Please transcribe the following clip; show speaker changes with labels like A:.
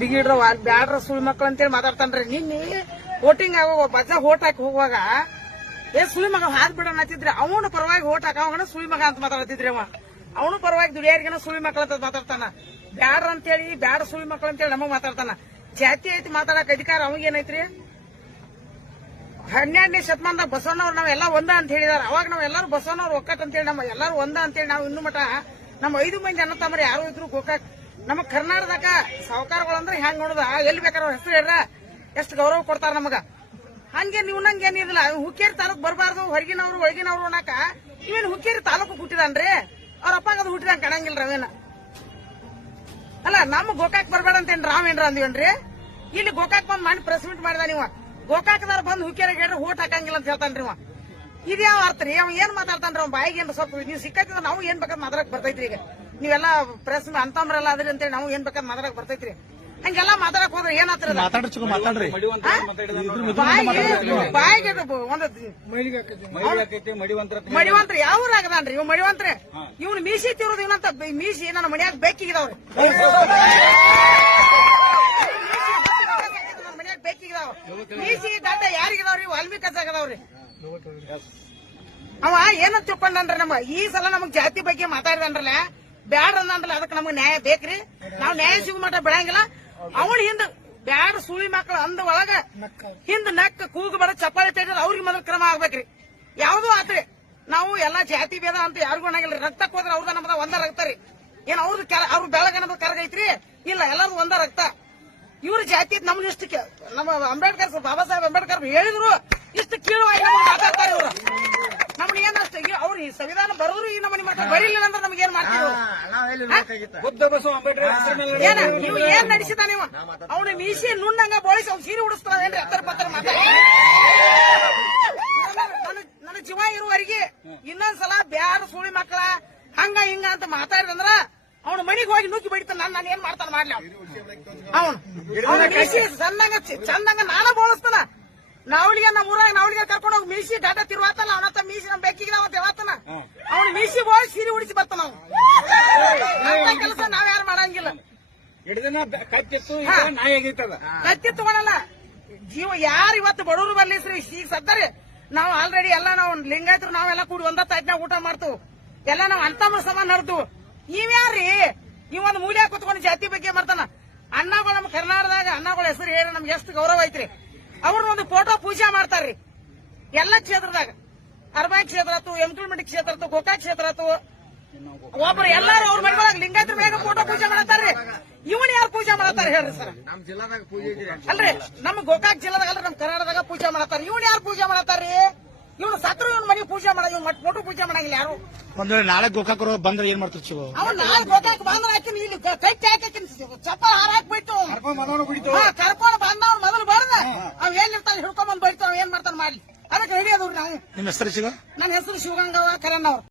A: ಬಿಗಿಡ್ರ ಬ್ಯಾಡ್ರ ಸುಳಿ ಮಕ್ಳು ಅಂತೇಳಿ ಮಾತಾಡ್ತಾನ್ರಿ. ನಿನ್ನೆ ವೋಟಿಂಗ್ ಆಗೋ ಬಜ ಓಟ್ ಹಾಕಿ ಹೋಗುವಾಗ, ಏ ಸುಳಿ ಮಗ ಹಾಕ್ ಬಿಡೋಣ ಅಂತಿದ್ರಿ ಅವನು ಪರವಾಗಿ ಓಟ್ ಹಾಕೋಣ ಸುಳಿ ಮಗ ಅಂತ ಮಾತಾಡ್ತಿದ್ರಿ ಅವ. ಅವನು ಪರವಾಗಿ ದುಡಿಯಾರಿಗನ ಸುಳಿ ಮಕ್ಳು ಅಂತ ಮಾತಾಡ್ತಾನ. ಬ್ಯಾಡ್ರ ಅಂತೇಳಿ ಬ್ಯಾಡ ಸುಳಿ ಮಕ್ಳು ಅಂತೇಳಿ ನಮಗ್ ಮಾತಾಡ್ತಾನ. ಜಾತಿ ಐತಿ ಮಾತಾಡಕ್ ಅಧಿಕಾರ ಅವಾಗೇನೈತ್ರಿ ಹನ್ನೆರಡನೇ ಶತಮಾನದಾಗ ಬಸವಣ್ಣವ್ರು ನಾವೆಲ್ಲ ಒಂದ ಅಂತ ಹೇಳಿದಾರ. ಅವಾಗ ನಾವೆಲ್ಲರೂ ಬಸವಣ್ಣವ್ರು ಒಕ್ಕಟ್ ಅಂತೇಳಿ, ನಮ್ಮ ಎಲ್ಲರೂ ಒಂದ ಅಂತೇಳಿ ನಾವು ಇನ್ನು ಮಠ, ನಮ್ಮ ಐದು ಮಂದಿ ಅನ್ನ ತಮ್ಮರು ಯಾರು ಇದ್ರು ಗೋಕಾಕ್ ನಮ್ಮ ಕರ್ನಾಟಕದಾಗ ಸಾವುಕಾರಗಳಂದ್ರೆ ಹೆಂಗ್ ನೋಡುದ? ಎಲ್ಲಿ ಬೇಕಾದ್ರೆ ಹೆಸರು ಹೇಳ್ರ? ಎಷ್ಟು ಗೌರವ ಕೊಡ್ತಾರ ನಮಗ? ಹಂಗೆ ನೀವು ನಂಗೆ ಏನಿದಿಲ್ಲ ಹುಕ್ಕೇರಿ ತಾಲೂಕ್ ಬರಬಾರ್ದು, ಹೊರಗಿನವ್ರು, ಒಳಗಿನವ್ರು ಅನ್ನಕ. ಇವೇನು ಹುಕ್ಕೇರಿ ತಾಲೂಕು ಹುಟ್ಟಿದಾನ್ರಿ? ಅವ್ರ ಅಪ್ಪ ಅದು ಹುಟ್ಟಿದಂಗ ಕಾಣಂಗಿಲ್ಲ ರವೇನ ಅಲ್ಲ, ನಮ್ಮ ಗೋಕಾಕ್ ಬರಬೇಡ ಅಂತ ಏನ್ ರಾವ್ ಏನ್ರ ಅಂದಿವನ್ರಿ? ಇಲ್ಲಿ ಗೋಕಾಕ್ ಬಂದ್ ಮಾಡಿ ಪ್ರೆಸ್ ಮೀಟ್ ಮಾಡಿದ ನೀವು. ಗೋಕಾಕ್ದಾರ ಬಂದ್ ಹುಕ್ಕೇರಿ ಹೇಳ್ರಿ ಓಟ್ ಹಾಕಂಗಿಲ್ಲ ಅಂತ ಹೇಳ್ತಾನ್ರಿ ಅವ ಇದ್ಯಾವ ಅರ್ಥ ರೀ? ಅವ ಏನ್ ಮಾತಾಡ್ತಾನ್ರಿ? ಅವ್ನ ಬಾಯಿಗೆ ಏನ್ ಸ್ವಲ್ಪ ನೀವು ಸಿಕ್ಕತ್ತಿದ್ರೆ ನಾವು ಏನ್ ಬೇಕಾದ್ ಮಾತಾಡಕ್ ಬರ್ತೈತ್ರಿ ಈಗ. ನೀವೆಲ್ಲ ಪ್ರೆಸ್ ಅಂತಂಬ್ರಲ್ಲ ಅದ್ರಿ ಅಂತೇಳಿ ನಾವು ಏನ್ ಬೇಕಾದ್ರೆ ಮಾತಾಡಕ್ ಬರ್ತೈತ್ರಿ ಹಂಗೆಲ್ಲ ಮಾತಾಡಕ್ ಹೋದ್ರೆ ಏನಾತ್ರ
B: ಮಾತಾಡ್ರಿ
A: ಬಾಯಿಗೆ ಒಂದು ಮಡಿವಂತ್ರ ಯಾವ ಆಗದಾನ್ರಿ ಇವ್ ಮಡಿವಂತ್ರಿ ಇವ್ನು ಮೀಸಿ ತಿರೋದು ಇವನಂತ ಮೀಸಿ ನನ್ನ ಮನ್ಯಾಗ ಬೇಕಿಗಿದಾವ್ರಿ ನನ್ನ ಮನ್ಯಾಗ ಬೇಕಿಗಿದಾವ ಮೀಸಿ ದಾಟ ಯಾರಿಗಿದಾವ್ರಿ ವಾಲ್ಮೀಕಿ ಆಗದಾವ್ರಿ ಅವ ಏನಂತ ತಿಳ್ಕೊಂಡನ್ರಿ ನಮ್ಮ ಈ ಸಲ ನಮಗ್ ಜಾತಿ ಬಗ್ಗೆ ಮಾತಾಡಿದನ್ರಲ್ಲ ಬ್ಯಾಡ ಅಂದ್ರಲ್ಲ ಅದಕ್ಕೆ ನಮ್ಗೆ ನ್ಯಾಯ ಬೇಕ್ರಿ. ನಾವು ನ್ಯಾಯ ಸಿಗು ಮಟ್ಟ ಬೆಳಂಗಿಲ್ಲ ಅವಳ ಹಿಂದ ಬ್ಯಾಡ ಸುಳಿ ಮಕ್ಕಳು ಅಂದ ಒಳಗ ಹಿಂದ ನಕ್ಕ ಕೂಗು ಬರ ಚಪ್ಪಾಳೆ ತೆಗೆದ್ರೆ ಅವ್ರಿಗೆ ಮೊದಲು ಕ್ರಮ ಆಗ್ಬೇಕ್ರಿ. ಯಾವ್ದು ಆತ್ರಿ. ನಾವು ಎಲ್ಲಾ ಜಾತಿ ಭೇದ ಅಂತ ಯಾರಿಗೂ ಅನ್ನಂಗಿಲ್ಲ. ರಕ್ತಕ್ಕೆ ಹೋದ್ರೆ ಅವ್ರದ ನಮ್ದ ಒಂದ ರಕ್ತ ರೀ. ಏನ್ ಅವ್ರದ್ದು ಅವ್ರ ಬೆಳಗ್ಗೆ ನಮ್ದು ಕರಗೈತ್ರಿ ಇಲ್ಲ ಎಲ್ಲಾರು ಒಂದ ರಕ್ತ. ಇವ್ರ ಜಾತಿ ನಮ್ನ ಇಷ್ಟ ನಮ್ಮ ಅಂಬೇಡ್ಕರ್ ಬಾಬಾ ಸಾಹೇಬ್ ಅಂಬೇಡ್ಕರ್ ಹೇಳಿದ್ರು, ಇಷ್ಟು ಕೀಳುವಾಗಿ ಮಾತಾಡ್ತಾರೆ ಇವ್ರು. ನಮ್ನ ಏನ್ ಅಷ್ಟು ಅವ್ರು ಈ ಸಂವಿಧಾನ ಬರೋದ್ರು ಈ ನಮ್ಮನೆ ಮಾತ್ರ ಬರೀಲಿಲ್ಲ ಅಂದ್ರೆ ನಮ್ಗೆ ಏನ್
C: ಮಾಡ್ತೀವಿ
A: ಏನ ನೀವು ಏನ್ ನಡೆಸಿದ ನೀವು? ಅವನು ಮೀಸಿ ನುಣ್ಣಂಗ ಬೋಳಿಸಿ ಅವ್ನು ಸೀರೆ ಉಡಿಸ್ತಾನೇನ್ರಿ ಹತ್ತರ ಪತ್ತರ ಮಾತಾಡಿ ನನ್ನ ಜೀವ ಇರುವವರಿಗೆ ಇನ್ನೊಂದ್ಸಲ ಬ್ಯಾರ ಸುಳಿ ಮಕ್ಕಳ ಹಂಗ ಹಿಂಗ ಅಂತ ಮಾತಾಡಿದಂದ್ರ ಅವನ ಮನೆಗೆ ಹೋಗಿ ನುಗ್ಗಿ ಬಡಿತಾನ. ನಾನು ನಾನು ಏನ್ ಮಾಡ್ತಾನ ಮಾಡ್ಲಿ ಅವನು. ಅವ್ನ ಮೀಸಿ ಚಂದಂಗ ಚಂದಂಗ ನಾನ ಬೋಳಿಸ್ತಾನ. ನಾವಳಿಗೆ ನಮ್ಮ ಊರಾಗ ನಾವಳಿಗೆ ಕರ್ಕೊಂಡು ಹೋಗಿ ಮೀಸಿ ಡಾಟಾ ತಿರುವಾತಲ್ಲ ಅವನತ್ತ ಮೀಸಿ ನಮ್ ಬೆಕ್ಕಿಗೆ ಅಂತ ಹೇಳತ್ತಾನ ಅವ್ನು ಮೀಸಿ ಹೋಗಿ ಸೀರೆ ಉಡಿಸಿ ಬರ್ತಾನ ನಾವು. ಕೆಲಸ ನಾವ್ಯಾರು ಮಾಡಂಗಿಲ್ಲ.
C: ಹಿಡಿದನ ಕತ್ತಿತ್ತು ಈಗ ನಾಯಿ ಆಗೈತದ
A: ಕತ್ತಿ ತಗೊಳಲ್ಲ ಜೀವ ಯಾರು ಇವತ್ತು ಬಡವರು ಬರ್ಲಿ ಶ್ರೀ ಈಗ ಸದ್ದಾರೆ ನಾವು ಆಲ್ರೆಡಿ ಎಲ್ಲ ನಾವು ಲಿಂಗಾಯತರು ನಾವೆಲ್ಲ ಕೂಡಿ ಒಂದ ತಾಟ್ನಾಗ ಊಟ ಮಾಡ್ತು. ಎಲ್ಲ ನಾವು ಅಂತಮ ಸಮ ನಡೆದು. ನೀವ್ಯಾರ್ರಿ ಈ ಒಂದು ಮೂಲ್ಯ ಕುತ್ಕೊಂಡು ಜಾತಿ ಬಗ್ಗೆ ಮಾಡ್ತಾನ. ಅಣ್ಣಗಳು ನಮ್ಮ ಕರ್ನಾಟಕದಾಗ ಅಣ್ಣಗಳ ಹೆಸರು ಹೇಳಿ ನಮ್ಗೆ ಎಷ್ಟು ಗೌರವ ಐತ್ರಿ. ಅವ್ರನ್ನ ಒಂದು ಫೋಟೋ ಪೂಜೆ ಮಾಡ್ತಾರ್ರಿ. ಎಲ್ಲ ಕ್ಷೇತ್ರದಾಗ. ಅರ್ಬಾಯಿ ಕ್ಷೇತ್ರ ಆತು ಎಂಕಲ್ಮಂಡಿ ಕ್ಷೇತ್ರ ಆತು ಗೋಕಾಕ್ ಕ್ಷೇತ್ರ ಆತು ಒಬ್ರು ಎಲ್ಲಾರು ಅವ್ರ ಮನೆಯೊಳಗೆ ಲಿಂಗಾಯತ್ರ ಮೇಲೆ ಫೋಟೋ ಪೂಜೆ ಮಾಡತ್ತಾರ್ರಿ. ಇವನ್ ಯಾರು ಪೂಜೆ ಮಾಡತ್ತಾರ ಹೇಳ್ರಿ ಸರ್.
B: ನಮ್ ಜಿಲ್ಲಾದಾಗ ಪೂಜೆ
A: ಅಲ್ರಿ ನಮ್ಮ ಗೋಕಾಕ್ ಜಿಲ್ಲಾದಾಗ ಅಲ್ರಿ ನಮ್ಮ ಕರ್ನಾಟಕದಾಗ ಪೂಜೆ ಮಾಡತ್ತಾರ ಇವನ್ ಯಾರು ಪೂಜೆ ಮಾಡತ್ತಾರ್ರಿ? ಇವನು ಸತ್ರು ಇವನ್ ಮನೆ ಪೂಜೆ ಮಾಡ ಇವ್ನು ಮಟ್ ಫೋಟೋ ಪೂಜೆ ಮಾಡಂಗಿಲ್ಲ ಯಾರು?
B: ಒಂದ್ ವೇಳೆ ನಾಳೆ ಗೋಕಾಕರು ಬಂದ್ರೆ ಏನ್ ಮಾಡ್ತಾರೆ ಶಿವ?
A: ಅವ್ನ ನಾಳೆ ಗೋಕಾಕ್ ಬಂದ್ರೆ ಹಾಕಿನ ಇಲ್ಲಿ ಕ- ಹಾಕಿನ ಚಪ್ಪಲ್ ಹಾರ ಹಾಕ್ಬಿಟ್ಟು.
C: ಮನೋನು ಬಿಡಿತು
A: ಹಾ ಕರ್ಕೊಂಡು ಬಂದವ್ನ ಮೊದಲು ಬರ್ದ. ಅವ್ ಏನ್ ಇರ್ತಾನೆ ಹಿಡ್ಕೊಂಡ್ ಬಂದ್ ಬೈತಾವ ಏನ್ ಮಾಡ್ತಾನೆ ಮಾಡಿ ಅದಕ್ಕೆ ಹಿಡಿಯೋದು ನಾವು.
B: ನಿಮ್ಮ ಹೆಸರು ಶಿವ?
A: ನನ್ನ ಹೆಸರು ಶಿವಗಂಗವ್ವ ಕರಣ್ಣವ್ರು.